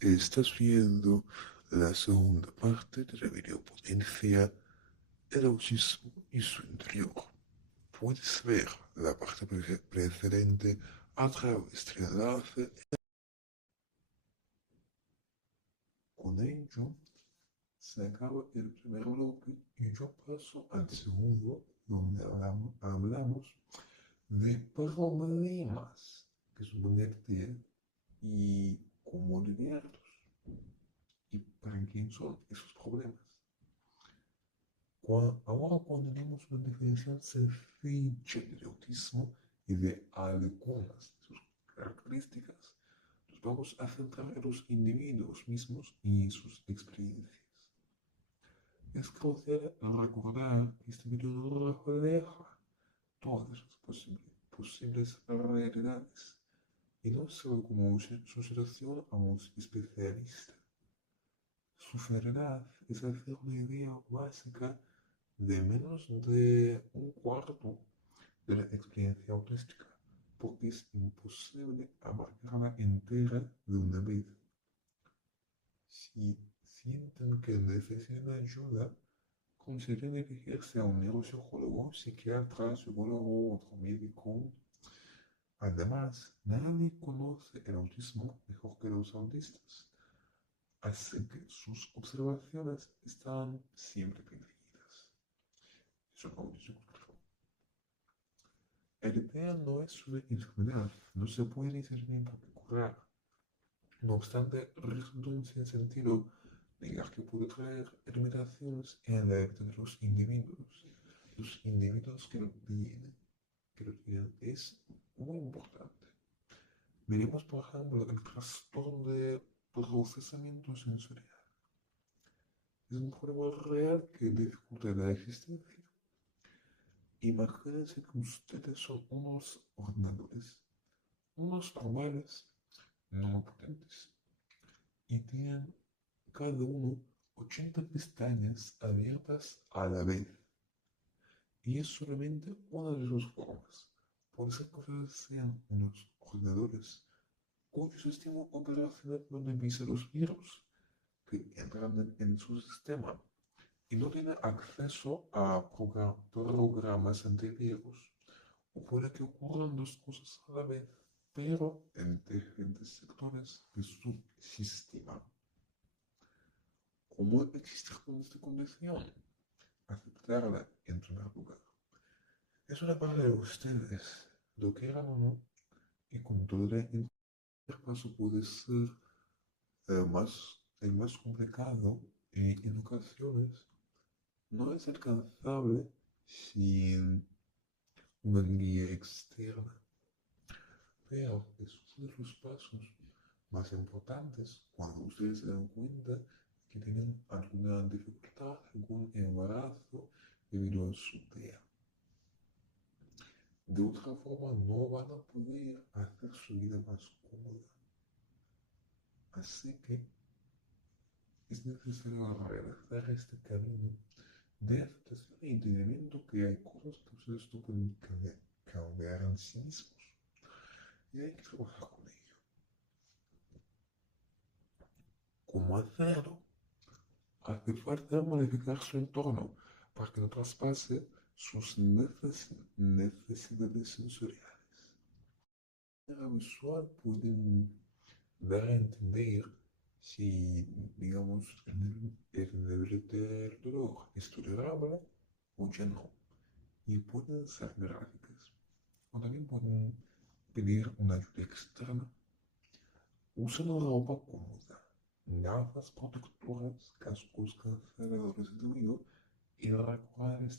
Estás viendo la segunda parte de la videoponencia El autismo y su interior. Puedes ver la parte precedente a través del enlace. Con ello se acaba el primer bloque y yo paso al segundo, donde hablamos de problemas que suponen tener y cómo lidiarlos y para quién son esos problemas. Ahora cuando tenemos una definición sencilla de autismo y de algunas de sus características, nos vamos a centrar en los individuos mismos y sus experiencias. Es crucial recordar que este método refleja todas las posibles realidades y no solo como situación a un especialista. Su finalidad es hacer una idea básica de menos de un cuarto de la experiencia autística, porque es imposible abarcarla entera de una vez. Si sienten que necesitan ayuda, consideren dirigirse a un neuropsicólogo, psiquiatra, psicólogo o otro médico. Además, nadie conoce el autismo mejor que los autistas, así que sus observaciones están siempre protegidas. Eso no es El idea no es una enfermedad, no se puede discernir por qué curar. No obstante, resulta un sentido negar que puede traer limitaciones en la vida de los individuos. Los individuos que lo tienen es muy importante. Veremos, por ejemplo, el trastorno de procesamiento sensorial. Es un problema real que dificulta la existencia. Imagínense que ustedes son unos ordenadores, unos normales, no potentes, y tienen cada uno 80 pestañas abiertas a la vez. Y es solamente una de sus formas. Puede ser que ustedes sean unos ordenadores cuyo sistema operacional no revisa los virus que entran en su sistema y no tiene acceso a programas antivirus. O puede que ocurran dos cosas a la vez, pero en diferentes sectores de su sistema. ¿Cómo existir con esta condición? Aceptarla en primer lugar. Es una parte de ustedes, lo quieran o no, y con todo el paso puede ser el más complicado y en ocasiones no es alcanzable sin una guía externa. Pero esos son los pasos más importantes cuando ustedes se dan cuenta que tienen alguna dificultad, algún embarazo debido a su TEA. De otra forma no van a poder hacer su vida más cómoda. Así que es necesario realizar este camino de aceptación y entendimiento que hay cosas que ustedes no pueden cambiar en sí mismos. Y hay que trabajar con ello. ¿Cómo hacerlo? Hace falta modificar su entorno para que no traspase sus necesidades sensoriales. De manera visual pueden dar a entender si, digamos, el nivel del dolor es tolerable o ya no. Y pueden ser gráficas. O también pueden pedir una ayuda externa. Usen ropa cómoda, gafas protectoras, cascos canceladores de ruido y recuerden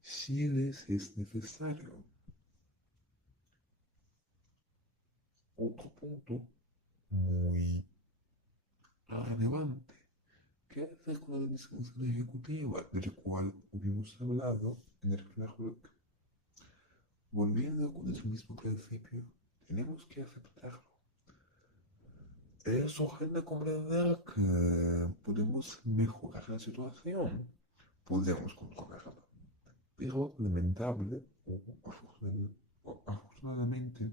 si les es necesario. Otro punto muy relevante. ¿Qué hacer con la disfunción ejecutiva de la cual hubimos hablado en el primer bloque? Volviendo con el mismo principio, tenemos que aceptarlo. Es urgente comprender que podemos mejorar la situación, podemos controlarla, pero lamentable o afortunadamente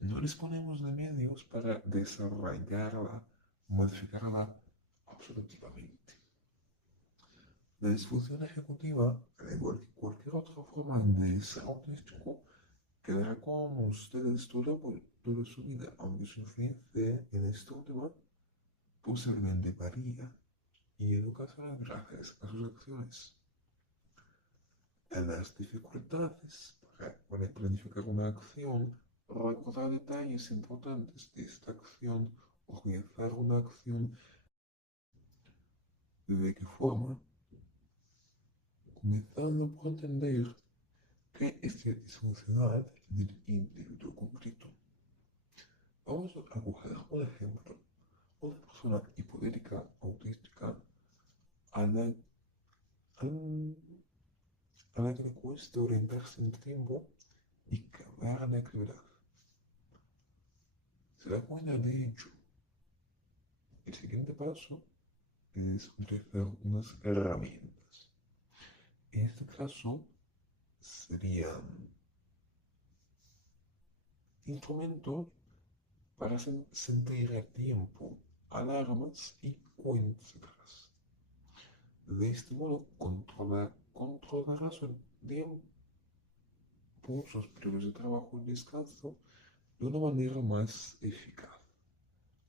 no disponemos de medios para desarrollarla modificarla absolutamente. La disfunción ejecutiva, al igual que cualquier otra forma de ser autístico, quedará con ustedes toda su vida, aunque su influencia en esta última posiblemente varía y educación gracias a sus acciones. En las dificultades para planificar una acción, recordar detalles importantes de esta acción, organizar una acción, de qué forma, comenzando por entender qué es disfuncional del individuo concreto. Vamos a coger un ejemplo. Una persona hipotética autística a la, a la que le cuesta orientarse en tiempo y cambiar de actividad. Se da cuenta de ello. El siguiente paso es utilizar unas herramientas. En este caso serían instrumentos para sentir el tiempo, alarmas y cuentas atrás. De este modo controlará su tiempo, sus periodos de trabajo y descanso de una manera más eficaz.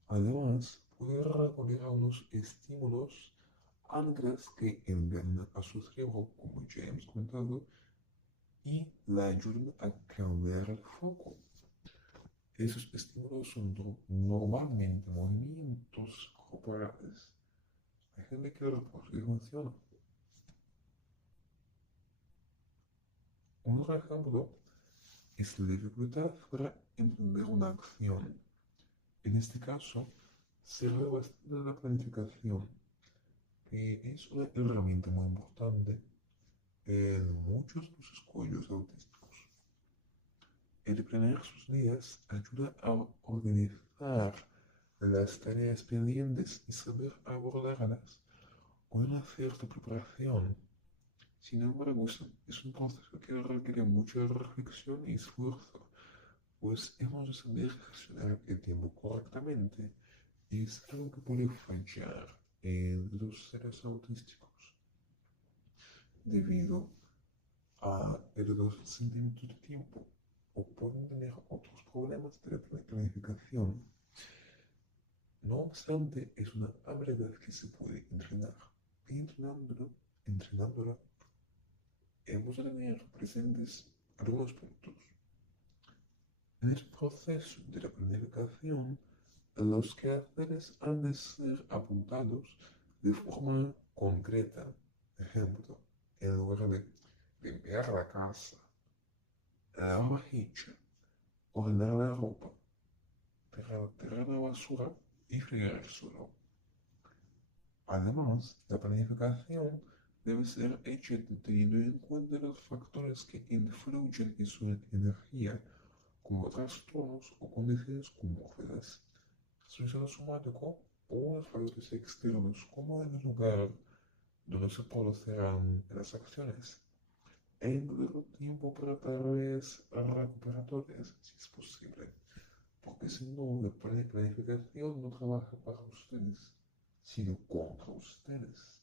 Además, puede recurrir a unos estímulos anclas que engañan a su cerebro, como ya hemos comentado, y la ayudan a cambiar el foco. Esos estímulos son normalmente movimientos corporales. Hay gente que los menciona. Un otro ejemplo es la dificultad para entender una acción. En este caso, se ve bastante la planificación, que es una herramienta muy importante en muchos de los escollos autísticos. El planear sus días ayuda a organizar las tareas pendientes y saber abordarlas con una cierta preparación. Sin embargo, es un proceso que requiere mucha reflexión y esfuerzo, pues hemos de saber gestionar el tiempo correctamente y es algo que puede fallar en los seres autísticos debido a elevados sentimientos de tiempo o pueden tener otros problemas de la planificación. No obstante, es una habilidad que se puede entrenar. Y entrenándola, hemos de tener presentes algunos puntos. En el proceso de la planificación, los quehaceres han de ser apuntados de forma concreta. Ejemplo, en lugar de limpiar la casa, lavar vajilla, ordenar la ropa, tirar la basura y fregar el suelo. Además, la planificación debe ser hecha teniendo en cuenta los factores que influyen en su energía, como trastornos o condiciones cómodas, suceso somático o los factores externos, como en el lugar donde se producirán las acciones, e incluir tiempo para tareas recuperatorias, si es posible, porque si no, la planificación no trabaja para ustedes, sino contra ustedes.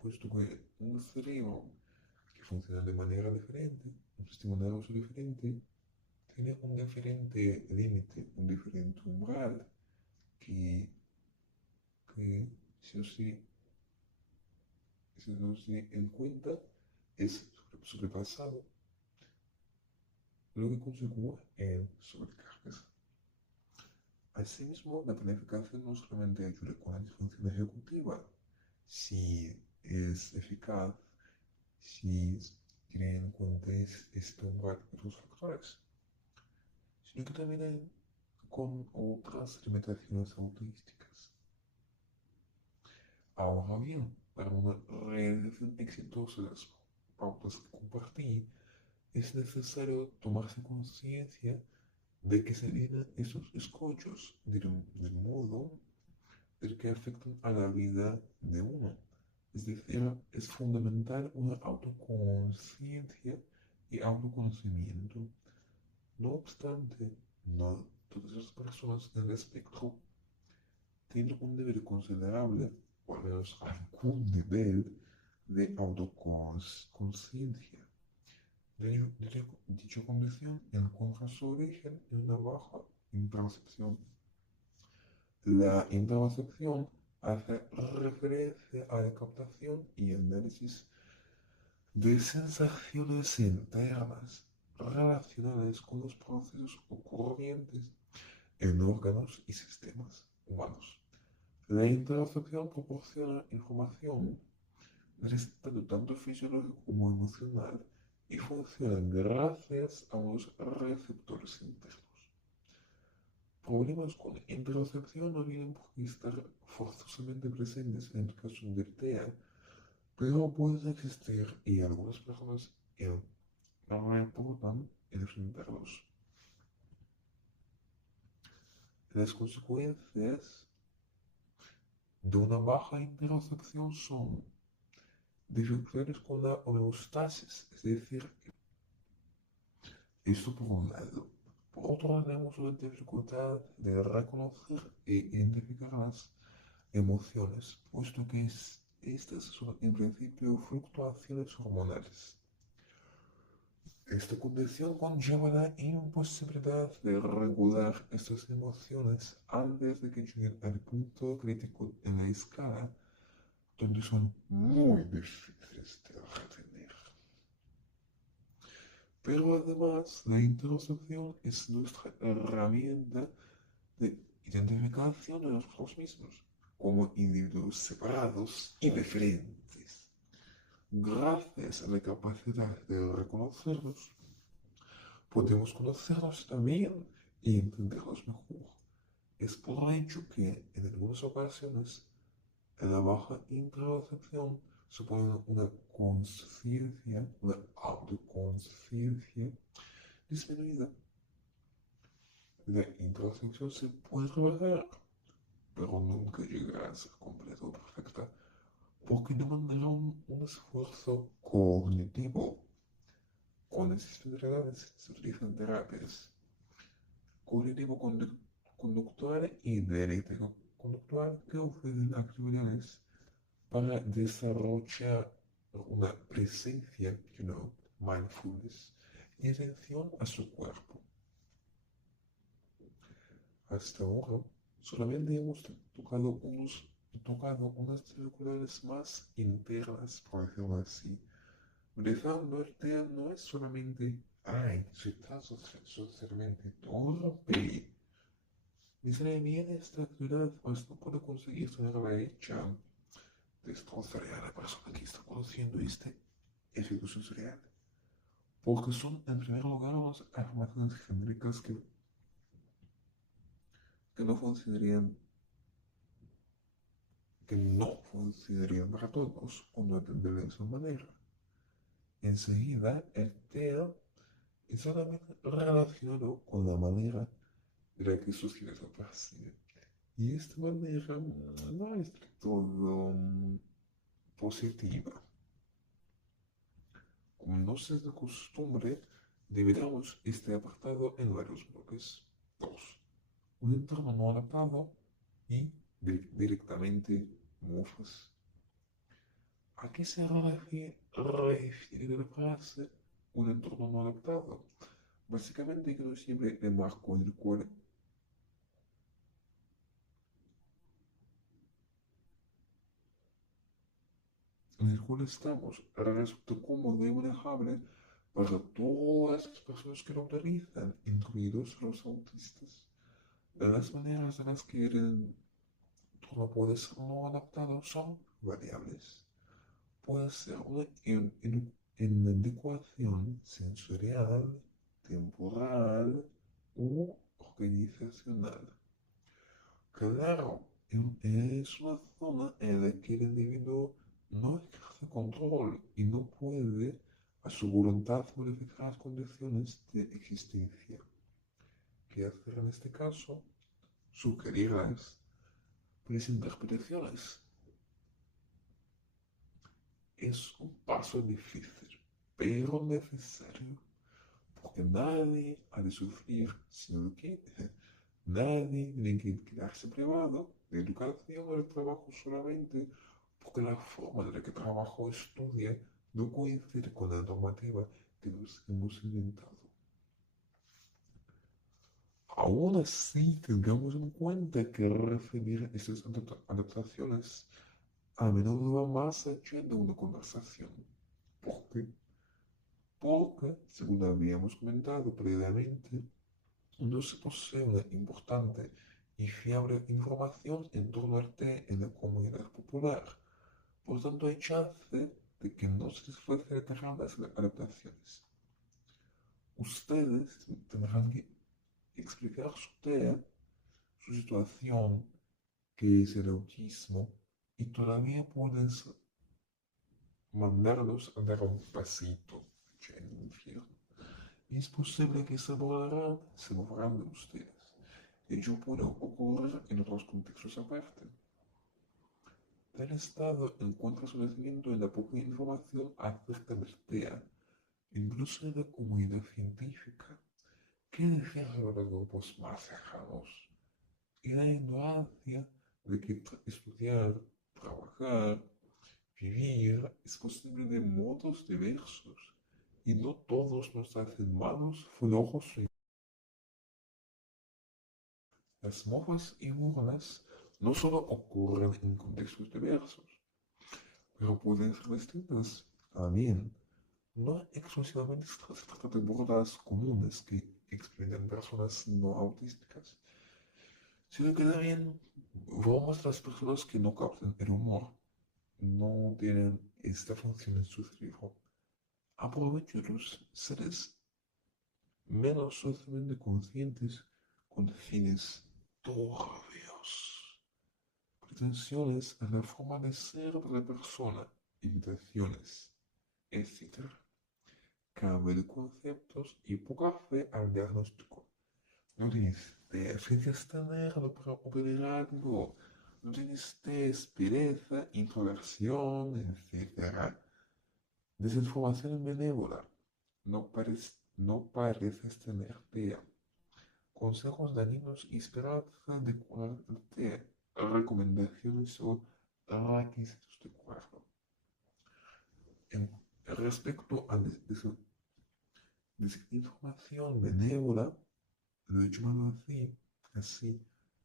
Puesto que un cerebro que funciona de manera diferente, un sistema nervioso diferente, tiene un diferente límite, un diferente umbral, que, que si no se tiene en cuenta es sobrepasado, lo que consiguió en sobrecargas. Asimismo, la planificación no solamente ayuda con la disfunción ejecutiva, si es eficaz, si tiene en cuenta este umbral de otros factores, sino que también hay con otras limitaciones autísticas. Ahora bien, para una realización exitosa de las pautas que compartí, es necesario tomarse conciencia de que se vienen esos escollos del modo del que afectan a la vida de uno. Es decir, es fundamental una autoconciencia y autoconocimiento. No obstante, no todas las personas en el espectro tienen un nivel considerable, o al menos algún nivel de autoconciencia. Dicha condición encuentra su origen en una baja interocepción. La interocepción hace referencia a la captación y análisis de sensaciones internas relacionadas con los procesos ocurrientes en órganos y sistemas humanos. La interocepción proporciona información del estado tanto fisiológico como emocional y funciona gracias a los receptores internos. Problemas con interocepción no vienen por estar forzosamente presentes en el caso del TEA, pero pueden existir y algunas personas reportan enfrentarlos. Las consecuencias de una baja interocepción son dificultades con la homeostasis, es decir, esto por un lado. Por otro lado, tenemos la dificultad de reconocer e identificar las emociones, puesto que estas son en principio fluctuaciones hormonales. Esta condición conlleva la imposibilidad de regular estas emociones antes de que lleguen al punto crítico en la escala, donde son muy difíciles de retener. Pero además, la interocepción es nuestra herramienta de identificación de nosotros mismos como individuos separados y diferentes. Gracias a la capacidad de reconocernos, podemos conocernos también y entendernos mejor. Es por ello que en algunas ocasiones la baja interocepción supone una conciencia, una autoconciencia disminuida. La interocepción se puede revelar, pero nunca llegará a ser completa o perfecta, porque demandará un esfuerzo cognitivo. Cuando existen realidades, se utilizan terapias cognitivo-conductual y dialéctico-conductual que ofrecen actividades para desarrollar una presencia, mindfulness, y atención a su cuerpo. Hasta ahora, solamente hemos tocado unas dificultades más internas, por decirlo así. Utilizando el TEA no es solamente, ay, soy tan socialmente torpe. Me sale bien esta actividad, pues no puedo conseguir tenerla hecha. Destrozaría a la persona que está conociendo este efecto sensorial. Porque son, en primer lugar, las afirmaciones genéricas que no funcionarían para todos o no entenderlo de esa manera. Enseguida, el TEA es solamente relacionado con la manera de la que sociedad lo percibe. Y esta manera no es del todo positiva. Como no es de costumbre, dividamos este apartado en varios bloques. 2. Un entorno no adaptado y directamente MUFAS. ¿A qué se refiere la frase un entorno no adaptado? Básicamente que no siempre el marco en el cual estamos resulta cómodo y manejable para todas las personas que lo utilizan, incluidos los autistas. Las maneras en las que el entorno puede ser no adaptado son variables. Puede ser una inadecuación sensorial, temporal u organizacional. Claro, es una zona en la que el individuo no ejerce control y no puede a su voluntad modificar las condiciones de existencia. ¿Qué hacer en este caso? Sugerirlas interpretaciones. Es un paso difícil, pero necesario, porque nadie ha de sufrir si no lo quiere. Nadie tiene que quedarse privado de educación o de trabajo solamente porque la forma en la que trabaja o estudia no coincide con la normativa que nos hemos inventado. Aún así, tengamos en cuenta que recibir estas adaptaciones a menudo va más allá de una conversación. ¿Por qué? Porque, según habíamos comentado previamente, no se posee una importante y fiable información en torno al té en la comunidad popular. Por tanto, hay chance de que no se esfuerce determinadas adaptaciones. Ustedes tendrán que explicar su TEA, su situación, que es el autismo, y todavía puedes mandarlos a dar un pasito en el infierno. Y es posible que se borrarán de ustedes. Ello puede ocurrir en otros contextos aparte. Tal estado encuentra su nacimiento en la poca información acerca del TEA, incluso en la comunidad científica. ¿Qué decir sobre los grupos más lejanos? Y la ignorancia de que estudiar, trabajar, vivir es posible de modos diversos, y no todos nos hacen malos, flojos. Las mofas y burlas no solo ocurren en contextos diversos, pero pueden ser distintas también. No exclusivamente se trata de burlas comunes que experimentan personas no autísticas, sino que también bromas de las personas que no captan el humor, no tienen esta función en su cerebro. Aprovecho los seres menos socialmente conscientes con fines turbios, pretensiones a la forma de ser de la persona, invitaciones, etc. Cambio de conceptos y poca fe al diagnóstico. No tienes deficiencias tenerlo para operar algo. No tienes pereza, introversión, etc. Desinformación benévola. No pareces tener TEA. Consejos dañinos y esperanza de curarte. Recomendaciones o requisitos de cuerpo. En respecto a desinformación benévola, lo he llamado así,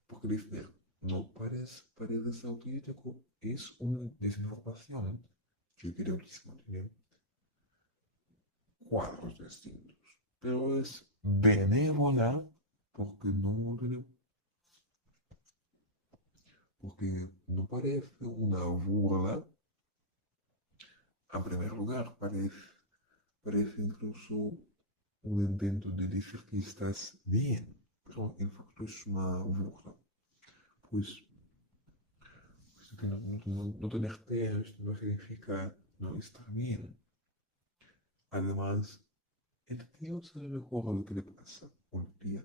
porque dice, no pareces auténtico, es una desinformación. Yo creo que sí tiene cuadros distintos, pero es benévola porque porque no parece una burla. En primer lugar, parece incluso un intento de decir que estás bien, pero en facto es una burla. Pues, que no tener test no significa no estar bien. Además, el tío sabe mejor lo que le pasa un día.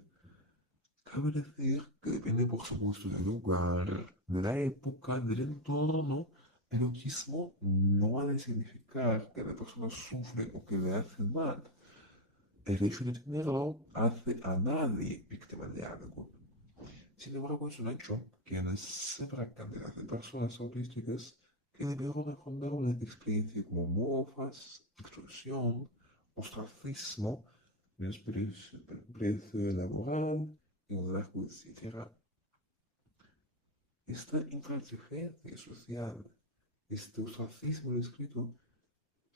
Cabe decir que depende, por supuesto, del lugar, de la época, del entorno. El autismo no ha de significar que la persona sufre o que le hace mal. El hecho de tenerlo hace a nadie víctima de algo. Sin embargo, es un hecho que hay una severa cantidad de personas autísticas que debieron afrontar una experiencia como mofas, exclusión, ostracismo, desprecio laboral y un largo etcétera. Esta intransigencia social, este ostracismo descrito,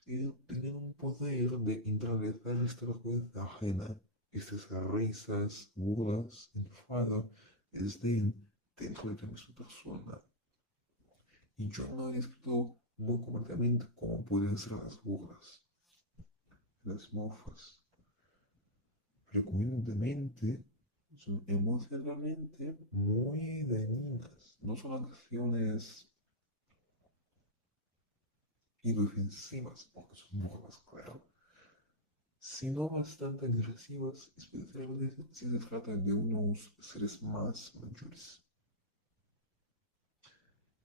tienen un poder de internalizar esta vergüenza ajena, estas risas, burlas, enfado, desdén dentro de la misma persona. Y yo no he descrito muy concretamente cómo pueden ser las burlas, las mofas. Frecuentemente son emocionalmente muy dañinas. No son acciones inofensivas, porque son burlas, claro, sino bastante agresivas, especialmente si se trata de unos seres más mayores.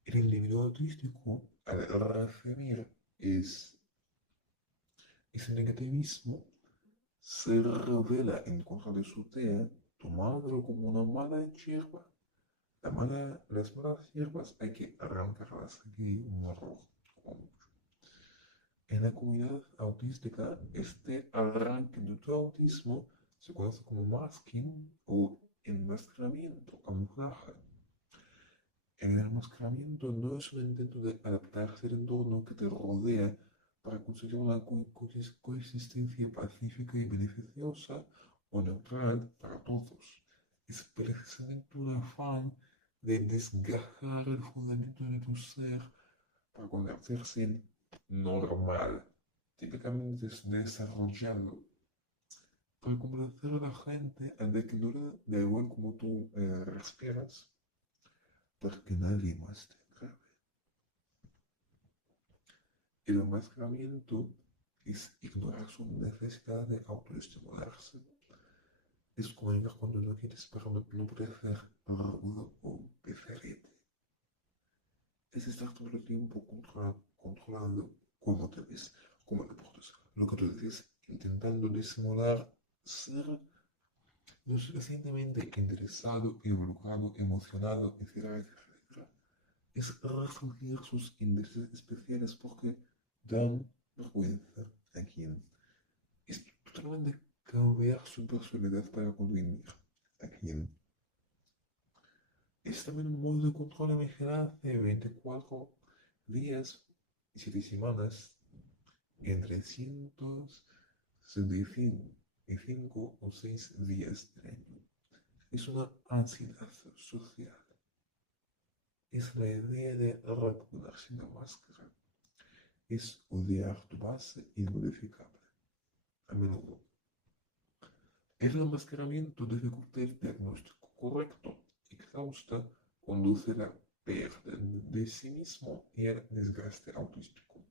El individuo autístico, al recibir ese negativismo, se revela en contra de su TEA tomándolo como una mala hierba. Las malas hierbas hay que arrancarlas, aquí un error, como mucho. En la comunidad autística, este arranque de tu autismo se conoce como masking o enmascaramiento, camuflaje. El enmascaramiento no es un intento de adaptarse al entorno que te rodea para conseguir una coexistencia pacífica y beneficiosa o neutral para todos. Es precisamente un afán de desgajar el fundamento de tu ser para convertirse en normal, típicamente desarrollado, para convencer a la gente de que no le da igual como tú respiras, porque nadie más te grave. El enmascaramiento es ignorar su necesidad de autoestimularse. Es como negar cuando no quieres, pero no puedes ser rudo o diferente. Es estar todo el tiempo controlando cómo te ves, cómo te portas, lo que tú dices, intentando disimular ser lo suficientemente interesado, involucrado, emocionado, etcétera, etcétera, etcétera. Es resurgir sus índices especiales porque dan vergüenza a quien es totalmente cambiar su personalidad para convenir a quien es también un modo de control de vigilancia 24 días y 7 semanas en 365 o 6 días del año. Es una ansiedad social. Es la idea de repugnar sin la máscara. Es odiar tu base inmodificable. A menudo, el enmascaramiento dificulta el diagnóstico correcto, exhausta, conduce a la pérdida de sí mismo y al desgaste autístico.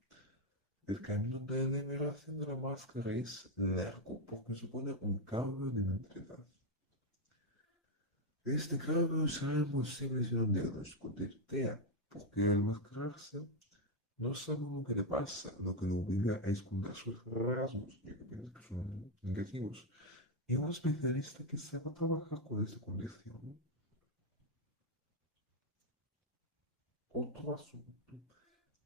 El camino de liberación de la máscara es largo porque supone un cambio de mentalidad. Este cambio será imposible sin un diagnóstico de TEA, porque al mascararse no sabe lo que le pasa, lo que lo obliga a esconder sus rasgos, ya que piensa que son negativos. Y un especialista que sepa trabajar con esta condición. Otro asunto,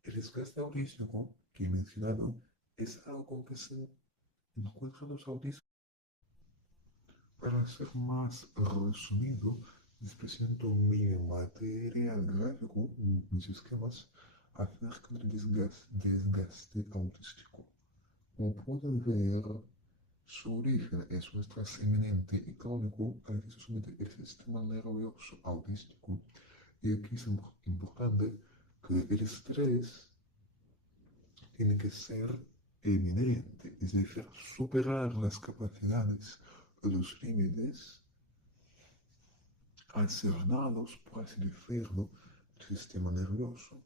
el desgaste autístico que he mencionado es algo con que se encuentran los autistas. Para ser más resumido, les presento mi material gráfico, mis esquemas acerca del desgaste autístico. Como pueden ver, su origen es un estrés inminente y crónico al que se somete el sistema nervioso autístico. Y aquí es importante que el estrés tiene que ser eminente, es decir, superar las capacidades, los límites asignados, por así decirlo, del sistema nervioso.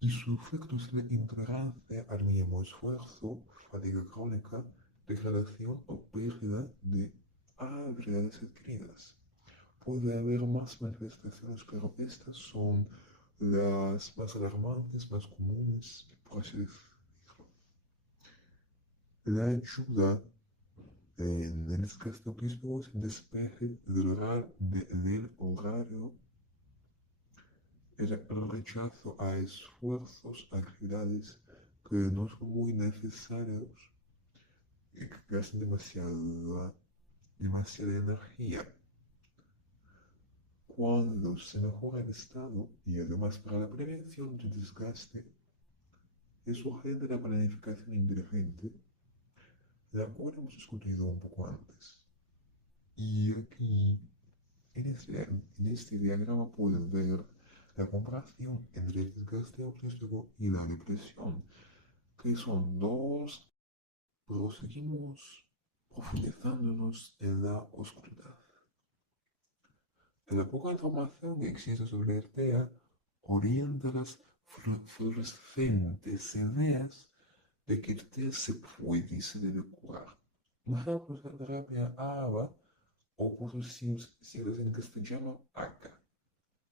Y su efecto es la intolerancia al mínimo esfuerzo, fatiga crónica, degradación o pérdida de habilidades adquiridas. Puede haber más manifestaciones, pero estas son las más alarmantes, más comunes, por así decirlo. La ayuda en el desgaste autístico es el despeje del horario, el rechazo a esfuerzos, actividades que no son muy necesarios y que gastan demasiada energía. Cuando se mejora el estado y además para la prevención del desgaste, es urgente la planificación inteligente, la cual hemos discutido un poco antes. Y aquí, en este diagrama pueden ver la comparación entre el desgaste autístico y la depresión, que son dos, proseguimos profundizándonos en la oscuridad. La poca información que existe sobre el TEA orienta las fluorescentes ideas de que el TEA se puede y se debe curar. Ejemplos de terapia ABA o por sus siglas en castellano ACA.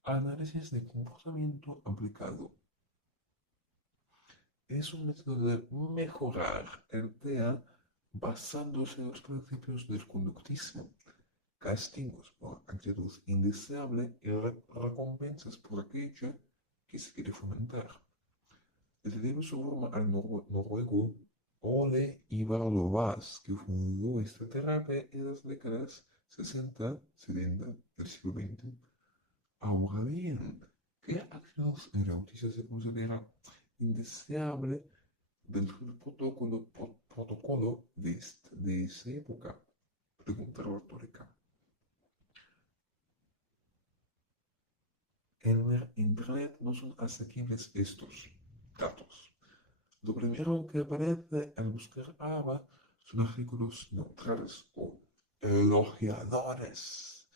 Análisis de comportamiento aplicado. Es un método de mejorar el TEA basándose en los principios del conductismo, castigos por actitud indeseable y recompensas por aquella que se quiere fomentar. Se debe su forma al noruego Ole Ivar Lovaas, que fundó esta terapia en las décadas 60-70 del siglo XX. Ahora bien, ¿qué actitud en la autista se considera indeseable dentro del protocolo de esa época? Pregunta la retórica. En Internet no son asequibles estos datos. Lo primero que aparece al buscar ABA son artículos neutrales o elogiadores,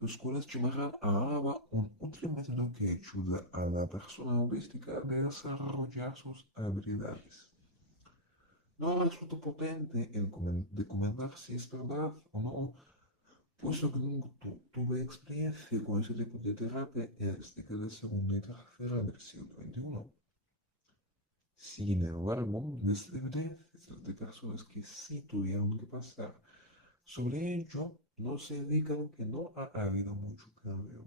los cuales llamarán a ABA un útil método que ayuda a la persona autística a desarrollar sus habilidades. No resulta potente el de comentar si es verdad o no, puesto que nunca tuve experiencia con ese tipo de terapia desde que la segunda y tercera del siglo XXI. Sin embargo, las evidencias de personas que sí tuvieron que pasar sobre ello nos indican que no ha habido mucho cambio.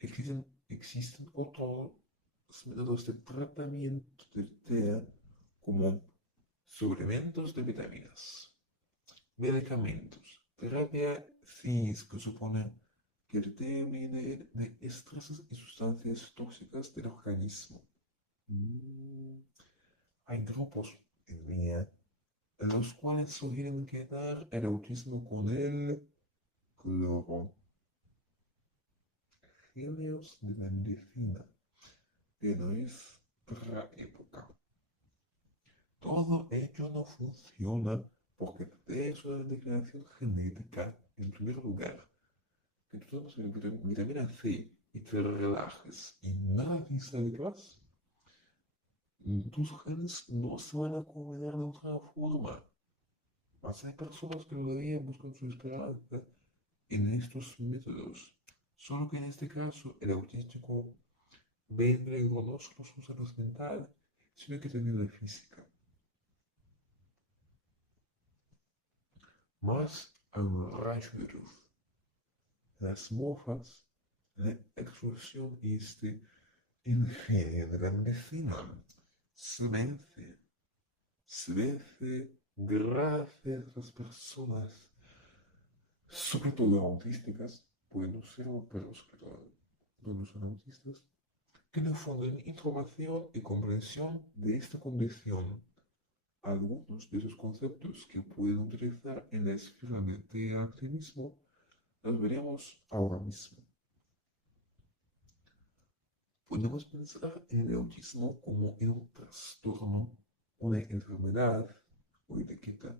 Existen otros métodos de tratamiento del TEA como suplementos de vitaminas, medicamentos, terapia CIS que supone que el TEA viene de estresores y sustancias tóxicas del organismo. Hay grupos en línea en los cuales sugieren quitar el autismo con el cloro. Genios de la medicina de nuestra época. Todo ello no funciona porque es una declaración genética, en primer lugar, que tú tomas vitamina C y te relajes y nada dice detrás. Tus genes no se van a combinar de otra forma. Mas hay personas que todavía buscan su esperanza en estos métodos. Solo que en este caso el autístico ve en peligro no solo su salud mental, sino que también la física. Más a un rayo de luz. Las mofas, la exclusión y este ingenio de la medicina se vence gracias a las personas, sobre todo autísticas, pueden ser, pero sobre todo no son autistas, que difunden información y comprensión de esta condición. Algunos de esos conceptos que pueden utilizar en la esfera de activismo los veremos ahora mismo. Podemos pensar en el autismo como en un trastorno, una enfermedad o etiqueta